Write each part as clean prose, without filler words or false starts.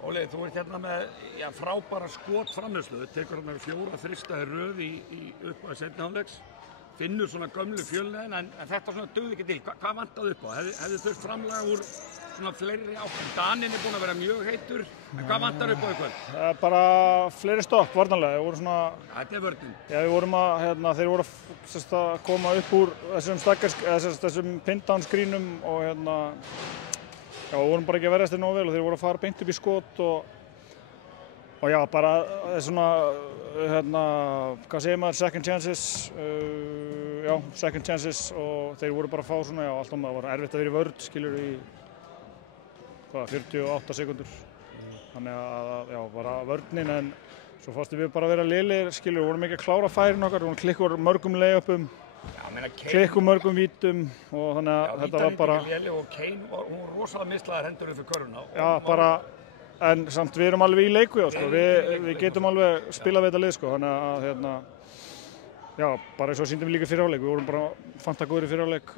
Óli, þú ert hérna með frábæra skotframleiðslu, þú tekur hérna 4 þristaði röð í upp að seinni hálfleiks, finnur svona gömlu fjölniðin en þetta svona dugði ekki til. Hvað vantaði upp á? Hefði þurft framlag úr svona fleiri áttum? Daninn búinn að vera mjög heitur, en hvað vantar upp á ykkur? Bara fleiri stopp, varnarlega. Við vorum svona... Þetta vörnin. Já, við vorum þeir voru að koma upp úr þessum pin-down skrínum og já, við vorum bara ekki að verjast þeir nógu vel og þeir voru að fara beint upp í skot og já, bara svona, hvað segir maður, second chances, já, second chances og þeir voru bara að fá svona, já, allt það var erfitt að vera í vörn, skilur í, 48 sekúndur. Þannig að, já, bara vörnin en svo fannst við bara að vera lélegir, skilur, við vorum ekki að klára færin okkar, við vorum klikkur mörgum layupum, klikkur mörgum vítum og þannig að þetta var bara... Já, Kane og Kane, hún var rosalega mislaðar hendur fyrir körfuna. Já, bara... En samt við erum alveg í leiku, sko. Við getum alveg spilað við þetta lið, sko. Þannig að, já, bara eins og sýndum við líka fyrir hálfleik. Við vorum bara fanta góðir í fyrir hálfleik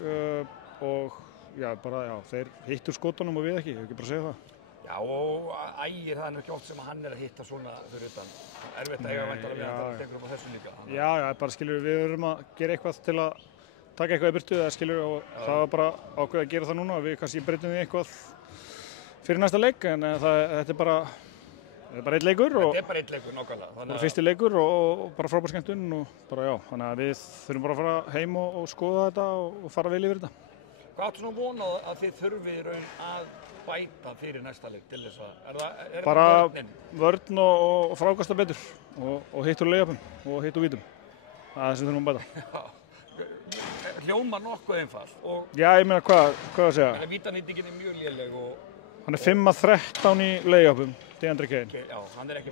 og, já, bara, já, þeir hittur skotunum og við ekki, ég ekki bara segja það. Já, og Ægir, það ekki oft sem hann að hitta svona fyrir utan. Erfitt að eiga væntanlega við að það tekur upp á þessu líka. Já, bara skilur við erum að gera eitthvað til að taka eitthvað í burtu, eða skilur og það var bara ákveðið að gera það núna. Við kannski breytum við eitthvað fyrir næsta leik, en þetta er bara einn leikur. Þetta er bara einn leikur, nákvæmlega. Bara fyrsti leikur og bara frábær skemmtun og bara já, þannig að við þurfum bara að fara heim og skoða þetta og fara vel yfir þetta. Hvað áttu svona vonað að þið þurfið í raun að bæta fyrir næsta leik til þess að, er bara vörnin? Vörn og frákasta betur og hitt úr layupum og hitt úr vítum. Það er það sem þurfum að bæta. Hljómar nokkuð einfalt og... Já, ég meina hvað að segja? Vítanýtingin er mjög léleg og... Hann er 5-13 í layupum, DeAndre Kane. Okay, já,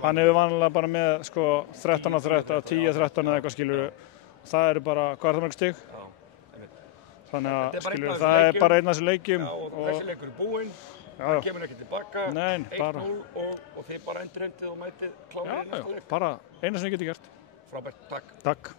hann er vanlega bara með sko 13-13, 10-13 eða eitthvað skilur. Það eru bara, hvað er það mörg stig? Já, einmitt. Þannig að skilur, það er bara einn af þessum leikjum. Já, og þessi leikur er búinn, það kemur ekki tilbaka, 1-0 og þið bara endurheimtið og mætið klárið í næsta leik. Bara eina sem ég geti gert. Frábært, takk. Takk.